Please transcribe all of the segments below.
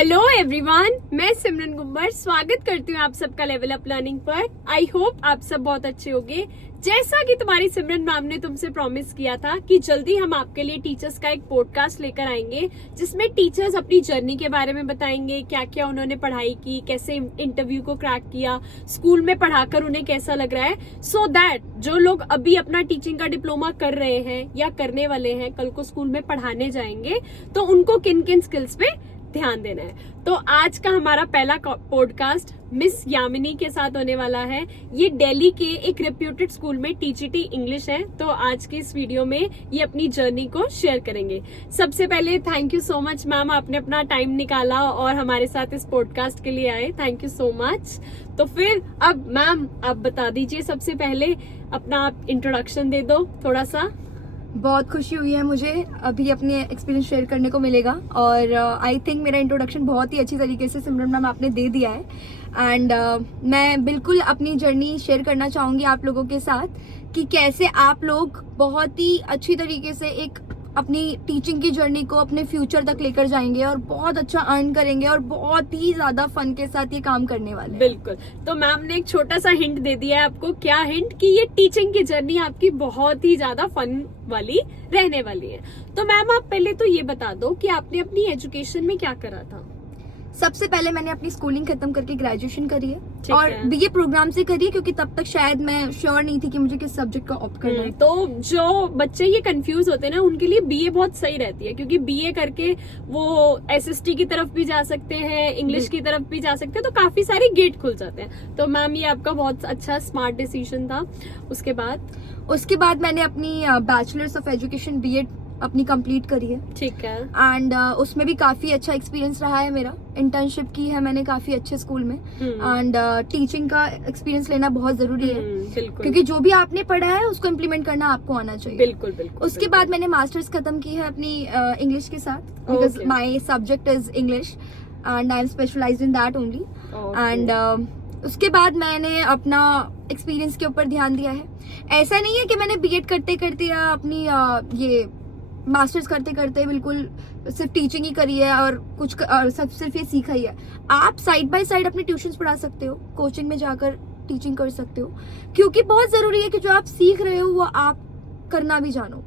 Hello everyone, मैं सिमरन गुम्बर स्वागत करती हूँ आप सबका लेवल अप लर्निंग पर। आई होप आप सब बहुत अच्छे होंगे। जैसा कि तुम्हारी सिमरन मैम ने तुमसे प्रॉमिस किया था कि जल्दी हम आपके लिए टीचर्स का एक पॉडकास्ट लेकर आएंगे जिसमें टीचर्स अपनी जर्नी के बारे में बताएंगे, क्या क्या उन्होंने पढ़ाई की, कैसे इंटरव्यू को क्रैक किया, स्कूल में पढ़ाकर उन्हें कैसा लग रहा है, सो दैट जो लोग अभी अपना टीचिंग का डिप्लोमा कर रहे हैं या करने वाले हैं, कल को स्कूल में पढ़ाने जाएंगे तो उनको किन किन स्किल्स पे ध्यान देना है। तो आज का हमारा पहला पॉडकास्ट मिस यामिनी के साथ होने वाला है। ये दिल्ली के एक रेप्यूटेड स्कूल में टीजीटी इंग्लिश है। तो आज के इस वीडियो में ये अपनी जर्नी को शेयर करेंगे। सबसे पहले thank you so much ma'am, आपने अपना टाइम निकाला और हमारे साथ इस पॉडकास्ट के लिए आए। Thank you so much. तो फिर अब मैम आप बता दीजिए, सबसे पहले अपना आप इंट्रोडक्शन दे दो थोड़ा सा। बहुत खुशी हुई है मुझे अभी अपने एक्सपीरियंस शेयर करने को मिलेगा और आई थिंक मेरा इंट्रोडक्शन बहुत ही अच्छी तरीके से सिमरन मैम आपने दे दिया है। एंड मैं बिल्कुल अपनी जर्नी शेयर करना चाहूँगी आप लोगों के साथ कि कैसे आप लोग बहुत ही अच्छी तरीके से एक अपनी टीचिंग की जर्नी को अपने फ्यूचर तक लेकर जाएंगे और बहुत अच्छा अर्न करेंगे और बहुत ही ज्यादा फन के साथ ये काम करने वाले हैं। बिल्कुल। तो मैम ने एक छोटा सा हिंट दे दिया है आपको। क्या हिंट? कि ये टीचिंग की जर्नी आपकी बहुत ही ज्यादा फन वाली रहने वाली है। तो मैम आप पहले तो ये बता दो कि आपने अपनी एजुकेशन में क्या करा था। सबसे पहले मैंने अपनी स्कूलिंग खत्म करके ग्रेजुएशन करी है और है। बीए प्रोग्राम से करी है क्योंकि तब तक शायद मैं श्योर नहीं थी कि मुझे किस सब्जेक्ट का ऑप्ट करना है। तो जो बच्चे ये कंफ्यूज होते हैं ना, उनके लिए बीए बहुत सही रहती है क्योंकि बीए करके वो एसएसटी की तरफ भी जा सकते हैं, इंग्लिश की तरफ भी जा सकते हैं, तो काफी सारे गेट खुल जाते हैं। तो मैम ये आपका बहुत अच्छा स्मार्ट डिसीजन था। उसके बाद मैंने अपनी बैचलर्स ऑफ एजुकेशन बीएड अपनी कंप्लीट करी है। ठीक है। एंड उसमें भी काफी अच्छा एक्सपीरियंस रहा है मेरा। इंटर्नशिप की है मैंने काफी अच्छे स्कूल में एंड टीचिंग का एक्सपीरियंस लेना बहुत जरूरी है क्योंकि जो भी आपने पढ़ा है उसको इम्प्लीमेंट करना आपको आना चाहिए। बिल्कुल बिल्कुल। उसके बाद मैंने मास्टर्स खत्म की है अपनी इंग्लिश के साथ because my subject is English and I am specialized in that only. And उसके बाद मैंने अपना एक्सपीरियंस के ऊपर ध्यान दिया है। ऐसा नहीं है कि मैंने बीएड करते करते या अपनी ये मास्टर्स करते करते बिल्कुल सिर्फ टीचिंग ही करी है और कुछ और सिर्फ ये सीखा ही है। आप साइड बाय साइड अपने ट्यूशंस पढ़ा सकते हो, कोचिंग में जाकर टीचिंग कर सकते हो क्योंकि बहुत जरूरी है कि जो आप सीख रहे हो वो आप करना भी जानो।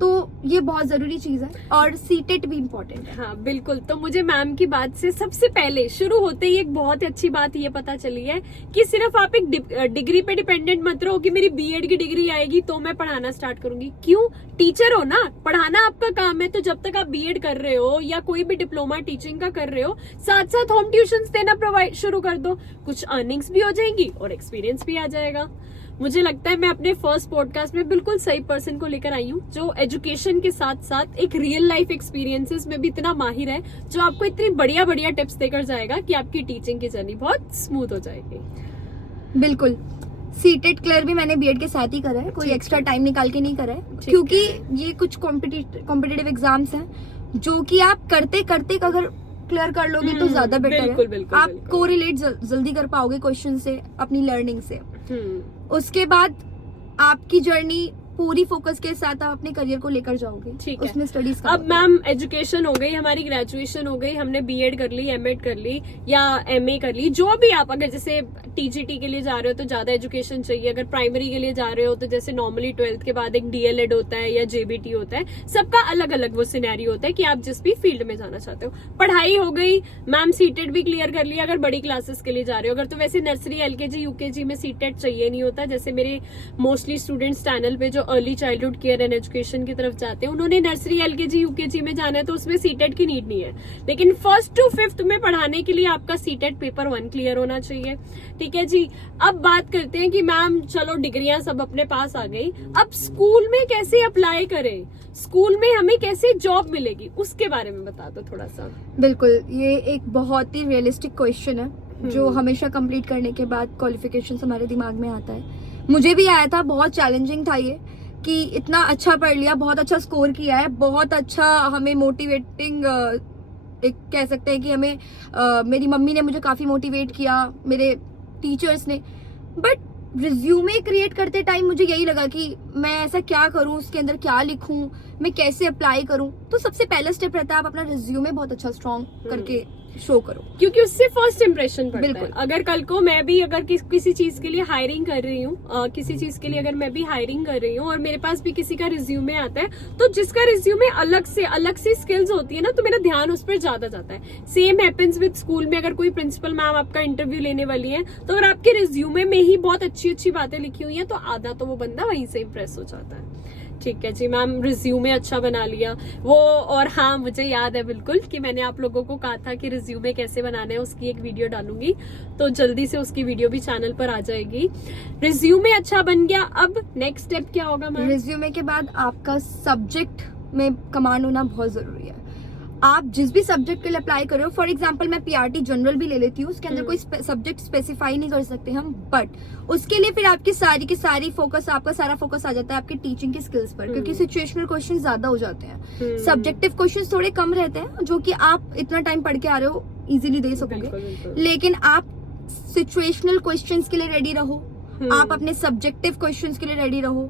तो ये बहुत जरूरी चीज है और सीटेट भी इम्पोर्टेंट है। हाँ बिल्कुल। तो मुझे मैम की बात से सबसे पहले शुरू होते ही एक बहुत अच्छी बात ये पता चली है कि सिर्फ आप एक डिग्री पे डिपेंडेंट मत रहो कि मेरी बीएड की डिग्री आएगी तो मैं पढ़ाना स्टार्ट करूंगी। क्यों? टीचर हो ना, पढ़ाना आपका काम है। तो जब तक आप बीएड कर रहे हो या कोई भी डिप्लोमा टीचिंग का कर रहे हो, साथ साथ होम ट्यूशंस देना प्रोवाइड शुरू कर दो। कुछ अर्निंग्स भी हो जाएंगी और एक्सपीरियंस भी आ जाएगा। मुझे लगता है मैं अपने फर्स्ट पॉडकास्ट में बिल्कुल सही पर्सन को लेकर आई हूँ जो एजुकेशन के साथ साथ एक रियल लाइफ एक्सपीरियंसेस में भी इतना माहिर है, जो आपको इतनी बढ़िया बढ़िया टिप्स देकर जाएगा कि आपकी टीचिंग की जर्नी बहुत स्मूथ हो जाएगी। बिल्कुल। सीटेट क्लियर भी मैंने बीएड के साथ ही करा है, कोई एक्स्ट्रा टाइम निकाल के नहीं करा है क्योंकि ये कुछ कॉम्पिटिटिव एग्जाम्स हैं जो कि आप करते करते अगर क्लियर कर लोगे तो ज्यादा बेटर है। आप कोरिलेट जल्दी कर पाओगे क्वेश्चन से, अपनी लर्निंग से। उसके बाद आपकी जर्नी पूरी फोकस के साथ आप अपने करियर को लेकर जाओगे। ठीक है। उसमें स्टडीज अब मैम एजुकेशन हो गई, हमारी ग्रेजुएशन हो गई, हमने बीएड कर ली, एमएड कर ली या एमए कर ली, जो भी आप अगर जैसे टीजीटी के लिए जा रहे हो तो ज्यादा एजुकेशन चाहिए, अगर प्राइमरी के लिए जा रहे हो तो जैसे नॉर्मली 12th के बाद एक डीएलएड होता है या जेबीटी होता है। सबका अलग अलग वो सिनेरियो होता है कि आप जिस भी फील्ड में जाना चाहते हो। पढ़ाई हो गई, मैम सीटेट भी क्लियर कर लिया अगर बड़ी क्लासेस के लिए जा रहे हो। अगर तो वैसे नर्सरी एलकेजी यूकेजी में सीटेट चाहिए नहीं होता, जैसे मेरे मोस्टली स्टूडेंट्स चैनल पे जो early childhood care and education की तरफ जाते हैं, उन्होंने नर्सरी एलकेजी यूकेजी में जाना है तो उसमें सीटेट की नीड नहीं है। लेकिन 1st to 5th में पढ़ाने के लिए आपका सीटेट पेपर 1 क्लियर होना चाहिए। ठीक है जी। अब बात करते हैं कि मैम चलो डिग्रियां सब अपने पास आ गई, अब स्कूल में कैसे अप्लाई करें, स्कूल में हमें कैसे जॉब मिलेगी, उसके बारे में बता दो थोड़ा सा। बिल्कुल, ये एक बहुत ही रियलिस्टिक क्वेश्चन है जो हमेशा कंप्लीट करने के बाद क्वालिफिकेशन हमारे दिमाग में आता है। मुझे भी आया था, बहुत चैलेंजिंग था ये कि इतना अच्छा पढ़ लिया, बहुत अच्छा स्कोर किया है, बहुत अच्छा हमें मोटिवेटिंग एक कह सकते हैं कि हमें मेरी मम्मी ने मुझे काफी मोटिवेट किया, मेरे टीचर्स ने। बट रिज्यूमे क्रिएट करते टाइम मुझे यही लगा कि मैं ऐसा क्या करूं, उसके अंदर क्या लिखूं, मैं कैसे अप्लाई करूं। तो सबसे पहला स्टेप रहता है आप अपना रिज्यूमे बहुत अच्छा स्ट्रॉन्ग करके शो करो, क्योंकि उससे फर्स्ट इंप्रेशन पड़ता है। बिल्कुल। अगर कल को मैं भी अगर किसी चीज के लिए हायरिंग कर रही हूँ, किसी चीज के लिए अगर मैं भी हायरिंग कर रही हूँ और मेरे पास भी किसी का रिज्यूमे आता है, तो जिसका रिज्यूमे अलग से स्किल्स होती है ना, तो मेरा ध्यान उस पर ज्यादा जाता है। सेम हैपेंस विद स्कूल में, अगर कोई प्रिंसिपल मैम आपका इंटरव्यू लेने वाली है, तो अगर आपके रिज्यूमे में ही बहुत अच्छी अच्छी बातें लिखी हुई हैं, तो आधा तो वो बंदा वहीं से इंप्रेस हो जाता है। ठीक है जी मैम, रिज्यूमे अच्छा बना लिया वो। और हाँ, मुझे याद है बिल्कुल कि मैंने आप लोगों को कहा था कि रिज्यूमे कैसे बनाना है, उसकी एक वीडियो डालूंगी, तो जल्दी से उसकी वीडियो भी चैनल पर आ जाएगी। रिज्यूमे अच्छा बन गया, अब नेक्स्ट स्टेप क्या होगा मैम? रिज्यूमे के बाद आपका सब्जेक्ट में कमांड होना बहुत जरूरी है। आप जिस भी सब्जेक्ट के लिए अप्लाई कर रहे हो, फॉर एग्जांपल मैं पीआरटी जनरल भी ले लेती हूँ, उसके अंदर कोई सब्जेक्ट स्पेसिफाई नहीं कर सकते हम, बट उसके लिए फिर आपकी सारी की सारी फोकस, आपका सारा फोकस आ जाता है आपके टीचिंग की स्किल्स पर, क्योंकि सिचुएशनल क्वेश्चन ज्यादा हो जाते हैं, सब्जेक्टिव क्वेश्चन थोड़े कम रहते हैं, जो कि आप इतना टाइम पढ़ के आ रहे हो इजीली दे सकोगे, लेकिन आप सिचुएशनल क्वेश्चंस के लिए रेडी रहो, आप अपने सब्जेक्टिव क्वेश्चंस के लिए रेडी रहो,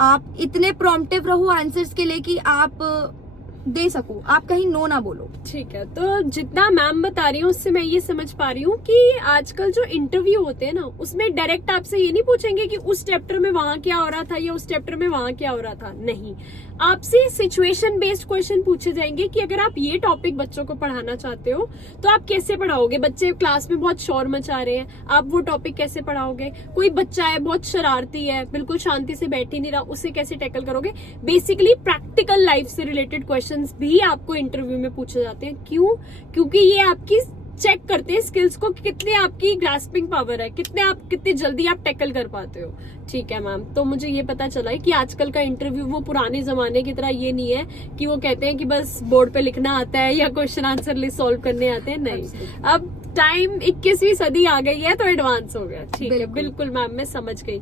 आप इतने प्रॉम्प्टिव रहो आंसर्स के लिए कि आप दे सको, आप कहीं नो ना बोलो। ठीक है, तो जितना मैम बता रही हूँ उससे मैं ये समझ पा रही हूँ कि आजकल जो इंटरव्यू होते हैं ना, उसमें डायरेक्ट आपसे ये नहीं पूछेंगे कि उस चैप्टर में वहां क्या हो रहा था या उस चैप्टर में वहां क्या हो रहा था, नहीं, आपसे सिचुएशन बेस्ड क्वेश्चन पूछे जाएंगे कि अगर आप ये टॉपिक बच्चों को पढ़ाना चाहते हो तो आप कैसे पढ़ाओगे। बच्चे क्लास में बहुत शोर मचा रहे हैं, आप वो टॉपिक कैसे पढ़ाओगे। कोई बच्चा है बहुत शरारती है, बिल्कुल शांति से बैठ ही नहीं रहा, उसे कैसे टैकल करोगे। बेसिकली प्रैक्टिकल लाइफ से रिलेटेड क्वेश्चंस भी आपको इंटरव्यू में पूछे जाते हैं। क्यों? क्योंकि ये आपकी चेक करते हैं स्किल्स को, कितने आपकी ग्रास्पिंग पावर है, कितनी जल्दी आप टैकल कर पाते हो। ठीक है मैम, तो मुझे ये पता चला है कि आजकल का इंटरव्यू वो पुराने जमाने की तरह ये नहीं है कि वो कहते हैं कि बस बोर्ड पे लिखना आता है या क्वेश्चन आंसर लिस्ट सॉल्व करने आते हैं, नहीं, अब टाइम 21वीं सदी आ गई है तो एडवांस हो गया। ठीक है, बिल्कुल मैम, मैं समझ गई।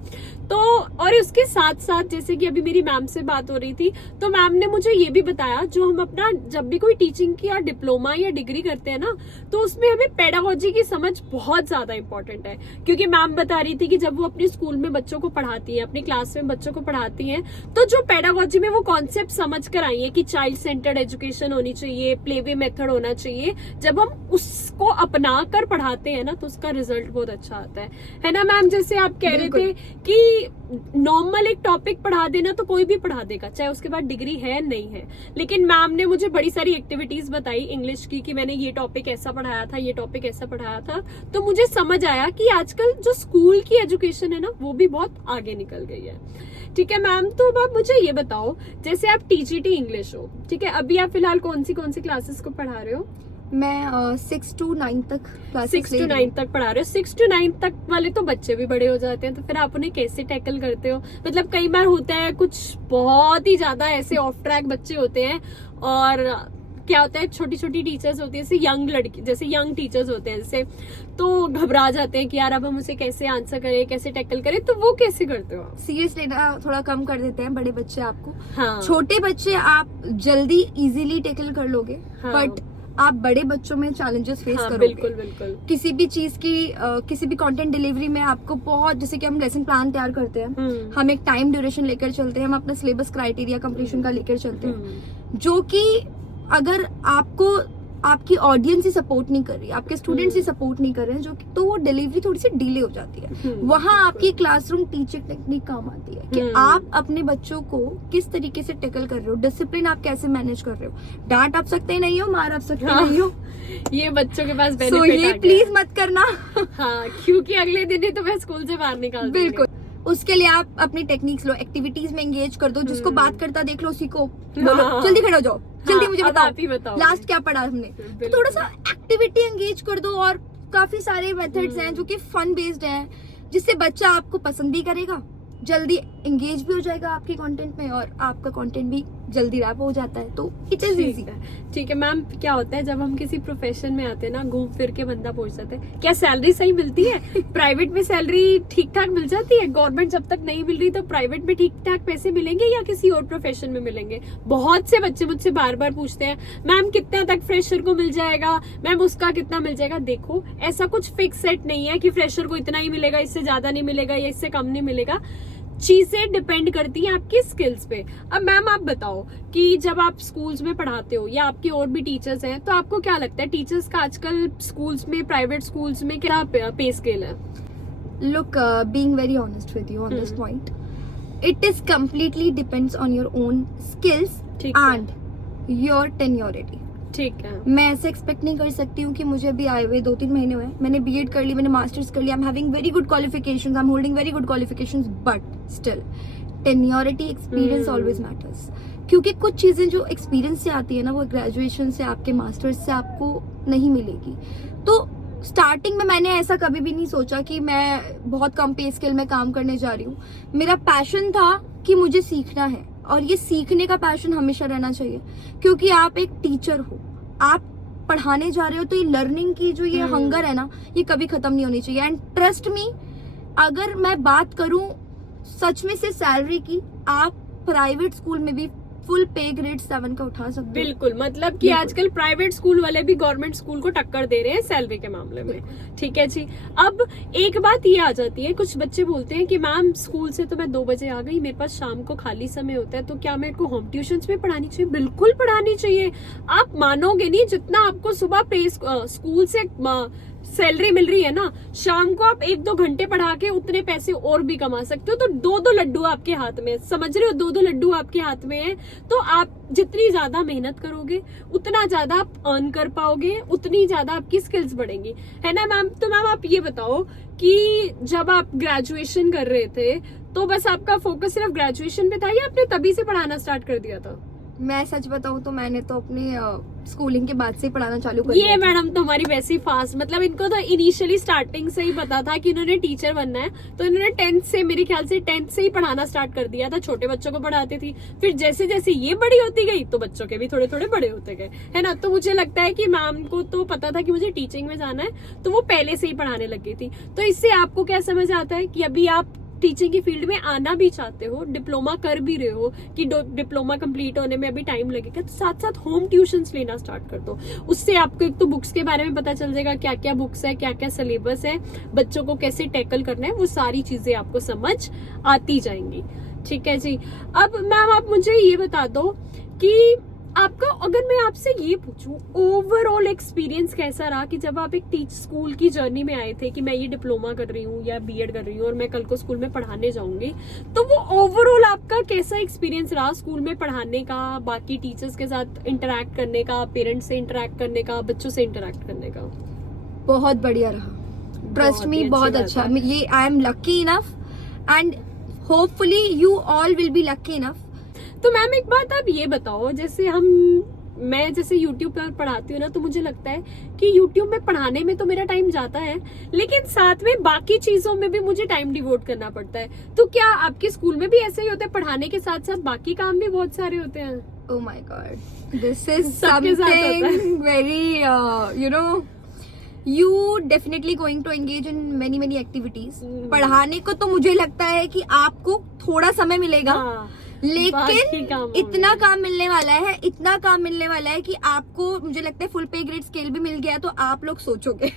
तो और उसके साथ साथ जैसे कि अभी मेरी मैम से बात हो रही थी, तो मैम ने मुझे ये भी बताया, जो हम अपना जब भी कोई टीचिंग की या डिप्लोमा या डिग्री करते हैं ना, तो उसमें हमें पेडागोजी की समझ बहुत ज्यादा इंपॉर्टेंट है। क्योंकि मैम बता रही थी कि जब वो अपने स्कूल में बच्चों को पढ़ाती है, अपनी क्लास में बच्चों को पढ़ाती है, तो जो पेडागोजी में वो कॉन्सेप्ट समझ कर आई है कि चाइल्ड सेंटर्ड एजुकेशन होनी चाहिए, प्लेवे मेथड होना चाहिए, जब हम उसको अपना कर पढ़ाते हैं ना, तो उसका रिजल्ट बहुत अच्छा आता है ना मैम। जैसे आप कह रहे थे कि नॉर्मल एक टॉपिक पढ़ा देना तो कोई भी पढ़ा देगा, चाहे उसके बाद डिग्री है नहीं है, लेकिन मैम ने मुझे बड़ी सारी एक्टिविटीज बताई इंग्लिश की कि मैंने ये टॉपिक ऐसा पढ़ाया था, ये टॉपिक ऐसा पढ़ाया था, तो मुझे समझ आया कि आजकल जो स्कूल की एजुकेशन है ना, वो भी बहुत आगे निकल गई है। ठीक है मैम, तो अब आप मुझे ये बताओ, जैसे आप टीजीटी इंग्लिश हो, ठीक है, अभी आप फिलहाल कौन सी क्लासेस को पढ़ा रहे हो? मैं 6 to 9 तक क्लासेस 6 to 9 तक पढ़ा रहे हो। 6 to 9 तक वाले तो बच्चे भी बड़े हो जाते हैं, तो फिर आप उन्हें कैसे टैकल करते हो? मतलब कई बार होता है कुछ बहुत ही ज्यादा ऐसे ऑफ ट्रैक बच्चे होते हैं, और क्या होता है, छोटी छोटी टीचर्स होती है, जैसे यंग लड़की, जैसे यंग टीचर्स होते हैं जैसे, तो घबरा जाते हैं कि यार अब हम उसे कैसे आंसर करें, कैसे टैकल करें, तो वो कैसे करते हो? सीरियस लेना थोड़ा कम कर देते हैं बड़े बच्चे आपको। हाँ। छोटे बच्चे आप जल्दी इजीली टैकल कर लोगे, हाँ। बट आप बड़े बच्चों में चैलेंजेस फेस करोगे। बिल्कुल बिल्कुल। किसी भी चीज की किसी भी कंटेंट डिलीवरी में आपको बहुत, जैसे कि हम लेसन प्लान तैयार करते हैं, हम एक टाइम ड्यूरेशन लेकर चलते हैं, हम अपना सिलेबस क्राइटेरिया कंप्लीशन का लेकर चलते हैं, जो कि अगर आपको आपकी ऑडियंस ही सपोर्ट नहीं कर रही, आपके स्टूडेंट्स ही सपोर्ट नहीं कर रहे हैं, जो कि तो वो डिलीवरी थोड़ी सी डिले हो जाती है। वहां आपकी क्लासरूम टीचिंग टेक्निक काम आती है कि आप अपने बच्चों को किस तरीके से टैकल कर रहे हो, डिसिप्लिन आप कैसे मैनेज कर रहे हो। डांट आप सकते नहीं हो, मार आप सकते नहीं हो, ये बच्चों के पास तो ये प्लीज मत करना। हाँ, क्योंकि अगले दिन ही तुम्हें स्कूल से बाहर निकाल देंगे। बिल्कुल, उसके लिए आप अपनी टेक्निक्स लो, एक्टिविटीज में एंगेज कर दो, जिसको बात करता देख लो, उसी को बोलो जल्दी खड़े हो जाओ, जल्दी मुझे बताओ लास्ट क्या पढ़ा हमने। तो थोड़ा सा एक्टिविटी एंगेज कर दो, और काफी सारे मेथड्स हैं जो कि फन बेस्ड हैं, जिससे बच्चा आपको पसंद भी करेगा, जल्दी एंगेज भी हो जाएगा आपके कंटेंट में, और आपका कंटेंट भी जल्दी रैप हो जाता है, तो इट इज इजी। ठीक है मैम, क्या होता है जब हम किसी प्रोफेशन में आते हैं ना, घूम फिर के बंदा पहुंच जाता है। क्या सैलरी सही मिलती है? प्राइवेट में सैलरी ठीक ठाक मिल जाती है? गवर्नमेंट जब तक नहीं मिल रही तो प्राइवेट में ठीक ठाक पैसे मिलेंगे या किसी और प्रोफेशन में मिलेंगे? बहुत से बच्चे मुझसे बार बार पूछते हैं, मैम कितना तक फ्रेशर को मिल जाएगा, मैम उसका कितना मिल जाएगा। देखो, ऐसा कुछ फिक्स सेट नहीं है कि फ्रेशर को इतना ही मिलेगा, इससे ज्यादा नहीं मिलेगा या इससे कम नहीं मिलेगा। चीजें डिपेंड करती हैं आपकी स्किल्स पे। अब मैम आप बताओ कि जब आप स्कूल्स में पढ़ाते हो या आपके और भी टीचर्स हैं, तो आपको क्या लगता है टीचर्स का आजकल स्कूल्स में, प्राइवेट स्कूल्स में क्या पे स्केल है? Look, being very honest with you on this point, it is completely depends on your own skills ठीक है। and your tenuity. ठीक है। मैं ऐसे एक्सपेक्ट नहीं कर सकती हूँ कि मुझे अभी आए हुए 2-3 महीने हुए, मैंने बीएड कर ली, मैंने मास्टर्स कर लिया, I am having very good qualifications, I am holding very good qualifications, but still tenurity, experience always matters. क्योंकि कुछ चीजें जो एक्सपीरियंस से आती है ना, वो ग्रेजुएशन से, आपके मास्टर्स से आपको नहीं मिलेगी। तो स्टार्टिंग में मैंने ऐसा कभी भी नहीं सोचा कि मैं बहुत कम पे स्केल में काम करने जा रही हूँ। मेरा पैशन था कि मुझे सीखना है, और ये सीखने का पैशन हमेशा रहना चाहिए, क्योंकि आप एक टीचर हो, आप पढ़ाने जा रहे हो, तो ये लर्निंग की जो ये हंगर है ना, ये कभी खत्म नहीं होनी चाहिए। एंड ट्रस्ट मी, अगर मैं बात करूं सच में से सैलरी की, आप प्राइवेट स्कूल में भी फुल पे ग्रेड 7 का उठा सकते हो। बिल्कुल, मतलब कि आजकल प्राइवेट स्कूल वाले भी गवर्नमेंट स्कूल को टक्कर दे रहे हैं सैलरी के मामले में। ठीक है जी। अब एक बात ये आ जाती है, कुछ बच्चे बोलते हैं कि मैम स्कूल से तो मैं 2 बजे आ गई, मेरे पास शाम को खाली समय होता है, तो क्या मेरे को होम ट्यूशंस में पढ़ानी चाहिए? बिल्कुल पढ़ानी चाहिए। आप मानोगे नहीं, जितना आपको सुबह पे स्कूल से सैलरी मिल रही है ना, शाम को आप 1-2 घंटे पढ़ा के उतने पैसे और भी कमा सकते हो। तो 2-2 लड्डू आपके हाथ में, समझ रहे हो, 2-2 लड्डू आपके हाथ में है। तो आप जितनी ज्यादा मेहनत करोगे, उतना ज्यादा आप अर्न कर पाओगे, उतनी ज्यादा आपकी स्किल्स बढ़ेंगी, है ना मैम? तो मैम आप ये बताओ कि जब आप ग्रेजुएशन कर रहे थे, तो बस आपका फोकस सिर्फ ग्रेजुएशन पे था या आपने तभी से पढ़ाना स्टार्ट कर दिया था? मैं सच बताऊं तो मैंने तो अपनी स्कूलिंग के बाद से ही पढ़ाना चालू कर दिया। ये मैडम तो हमारी वैसी फास्ट, मतलब इनको तो इनिशियली स्टार्टिंग से ही पता था कि इन्होंने टीचर बनना है, तो इन्होंने 10th से, मेरे ख्याल से 10th से ही पढ़ाना स्टार्ट कर दिया था। छोटे बच्चों को पढ़ाती थी, फिर जैसे जैसे ये बड़ी होती गई तो बच्चों के भी थोड़े थोड़े बड़े होते गए, है ना? तो मुझे लगता है कि मैम को तो पता था कि मुझे टीचिंग में जाना है, तो वो पहले से ही पढ़ाने लग गई थी। तो इससे आपको क्या समझ आता है कि अभी आप टीचिंग की फील्ड में आना भी चाहते हो, डिप्लोमा कर भी रहे हो कि डिप्लोमा कंप्लीट होने में अभी टाइम लगेगा, तो साथ साथ होम ट्यूशंस लेना स्टार्ट कर दो। उससे आपको एक तो बुक्स के बारे में पता चल जाएगा, क्या क्या बुक्स है, क्या क्या सिलेबस है, बच्चों को कैसे टैकल करना है, वो सारी चीजें आपको समझ आती जाएंगी। ठीक है जी। अब मैम आप मुझे ये बता दो कि आपका, अगर मैं आपसे ये पूछूं, ओवरऑल एक्सपीरियंस कैसा रहा कि जब आप एक स्कूल की जर्नी में आए थे कि मैं ये डिप्लोमा कर रही हूँ या बीएड कर रही हूँ और मैं कल को स्कूल में पढ़ाने जाऊंगी, तो वो ओवरऑल आपका कैसा एक्सपीरियंस रहा स्कूल में पढ़ाने का, बाकी टीचर्स के साथ इंटरेक्ट करने का, पेरेंट्स से इंटरेक्ट करने का, बच्चों से इंटरेक्ट करने का? बहुत बढ़िया रहा, ट्रस्ट मी, बहुत अच्छा। ये I am lucky enough and hopefully you all will be lucky enough. तो मैम एक बात आप ये बताओ, जैसे मैं जैसे YouTube पर पढ़ाती हूँ ना, तो मुझे लगता है कि YouTube में पढ़ाने में तो मेरा टाइम जाता है, लेकिन साथ में बाकी चीजों में भी मुझे टाइम डिवोट करना पड़ता है। तो क्या आपके स्कूल में भी ऐसा ही होता है, पढ़ाने के साथ साथ बाकी काम भी बहुत सारे होते हैं? Oh my God, this is something very, you know, you definitely going to engage in many activities. पढ़ाने को तो मुझे लगता है कि आपको थोड़ा समय मिलेगा, लेकिन इतना काम मिलने वाला है, इतना काम मिलने वाला है कि आपको, मुझे लगता है फुल पे ग्रेड स्केल भी मिल गया तो आप लोग सोचोगे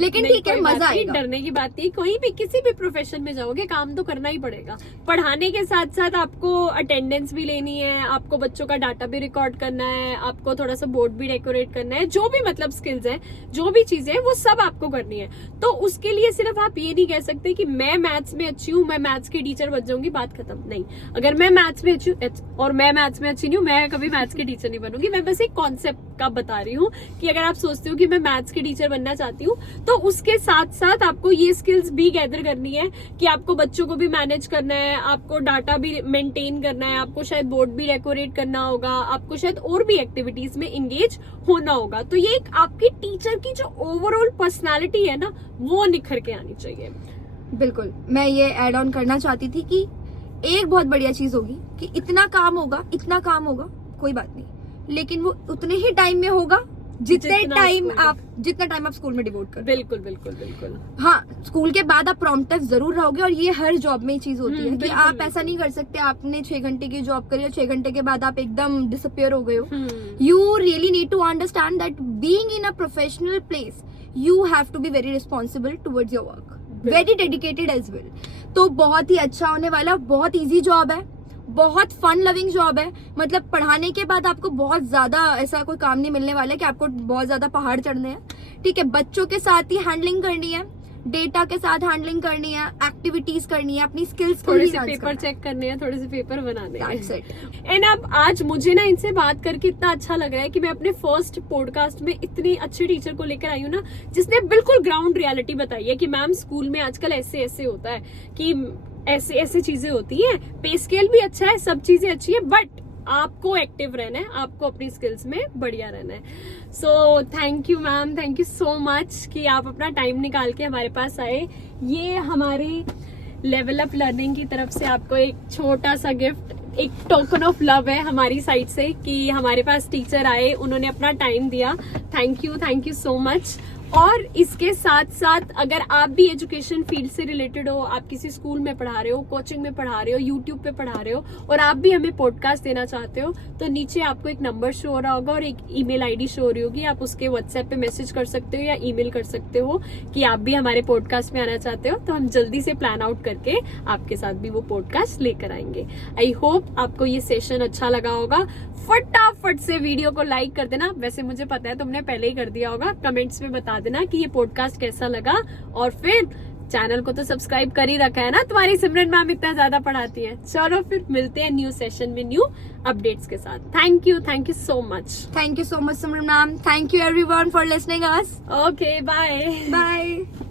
लेकिन ठीक है, मजा आएगा। डरने की बात नहीं, कोई भी किसी भी प्रोफेशन में जाओगे काम तो करना ही पड़ेगा। पढ़ाने के साथ साथ आपको अटेंडेंस भी लेनी है, आपको बच्चों का डाटा भी रिकॉर्ड करना है, आपको थोड़ा सा बोर्ड भी डेकोरेट करना है, जो भी मतलब स्किल्स है, जो भी चीजें हैं, वो सब आपको करनी है। तो उसके लिए सिर्फ आप ये नहीं कह सकते कि मैं मैथ्स में अच्छी हूँ, मैं मैथ्स की टीचर बन जाऊंगी, बात खत्म। नहीं, अगर मैं मैथ्स में अच्छी और मैं मैथ्स में अच्छी नहीं हूँ, मैं कभी मैथ्स की टीचर नहीं बनूंगी। मैं बस एक कॉन्सेप्ट का बता रही हूँ कि अगर आप सोचते हो कि मैं मैथ्स की टीचर बनना चाहती हूँ, तो उसके साथ साथ आपको ये स्किल्स भी गैदर करनी है कि आपको बच्चों को भी मैनेज करना है, आपको डाटा भी मेंटेन करना है, आपको शायद बोर्ड भी डेकोरेट करना होगा, आपको शायद और भी एक्टिविटीज में इंगेज होना होगा। तो ये एक आपकी टीचर की जो ओवरऑल पर्सनैलिटी है ना, वो निखर के आनी चाहिए। बिल्कुल, मैं ये एड ऑन करना चाहती थी कि एक बहुत बढ़िया चीज होगी कि इतना काम होगा, इतना काम होगा, कोई बात नहीं, लेकिन वो उतने ही टाइम में होगा जितने टाइम आप स्कूल में डिवोट कर। बिल्कुल बिल्कुल बिल्कुल। हाँ, स्कूल के बाद आप प्रॉम्प्टिव जरूर रहोगे, और ये हर जॉब में चीज होती है कि आप ऐसा नहीं कर सकते आपने 6 घंटे की जॉब करी और 6 घंटे के बाद आप एकदम डिसअपियर हो गए हो। You really need to understand that being in a professional place you have to be very responsible towards your work. Very dedicated as well. तो बहुत ही अच्छा होने वाला, बहुत इजी जॉब है, बहुत फन लविंग जॉब है। मतलब पढ़ाने के बाद आपको बहुत ज्यादा ऐसा कोई काम नहीं मिलने वाला है कि आपको बहुत ज्यादा पहाड़ चढ़ने हैं, ठीक है। बच्चों के साथ ही हैंडलिंग करनी है, डेटा के साथ हैंडलिंग करनी है, एक्टिविटीज करनी है, अपनी स्किल्स को थोड़े से पेपर चेक करने हैं, थोड़े से पेपर बनाने हैं। That's it. एंड अब आज मुझे ना इनसे बात करके इतना अच्छा लग रहा है कि मैं अपने फर्स्ट पॉडकास्ट में इतनी अच्छी टीचर को लेकर आई हूँ ना, जिसने बिल्कुल ग्राउंड रियलिटी बताई है कि मैम स्कूल में आजकल ऐसे ऐसे होता है, कि ऐसे ऐसे चीजें होती हैं, पे स्केल भी अच्छा है, सब चीजें अच्छी है, बट आपको एक्टिव रहना है, आपको अपनी स्किल्स में बढ़िया रहना है। So thank you ma'am, thank you so much कि आप अपना टाइम निकाल के हमारे पास आए। ये हमारी लेवल अप लर्निंग की तरफ से आपको एक छोटा सा गिफ्ट, एक टोकन ऑफ लव है हमारी साइड से कि हमारे पास टीचर आए, उन्होंने अपना टाइम दिया। Thank you so much. और इसके साथ साथ अगर आप भी एजुकेशन फील्ड से रिलेटेड हो, आप किसी स्कूल में पढ़ा रहे हो, कोचिंग में पढ़ा रहे हो, यूट्यूब पे पढ़ा रहे हो, और आप भी हमें पॉडकास्ट देना चाहते हो, तो नीचे आपको एक नंबर शो हो रहा होगा और एक ईमेल आईडी शो हो रही होगी। आप उसके व्हाट्सएप पे मैसेज कर सकते हो या ईमेल कर सकते हो कि आप भी हमारे पॉडकास्ट में आना चाहते हो, तो हम जल्दी से प्लान आउट करके आपके साथ भी वो पॉडकास्ट लेकर आएंगे। आई होप आपको ये सेशन अच्छा लगा होगा। फटाफट से वीडियो को लाइक कर देना, वैसे मुझे पता है तुमने पहले ही कर दिया होगा। कमेंट्स में बता देना कि ये पॉडकास्ट कैसा लगा, और फिर चैनल को तो सब्सक्राइब कर ही रखा है ना, तुम्हारी सिमरन मैम इतना ज्यादा पढ़ाती है। चलो फिर मिलते हैं न्यू सेशन में न्यू अपडेट्स के साथ। Thank you so much. Thank you so much Simran ma'am, thank you everyone for listening us. Okay, bye bye.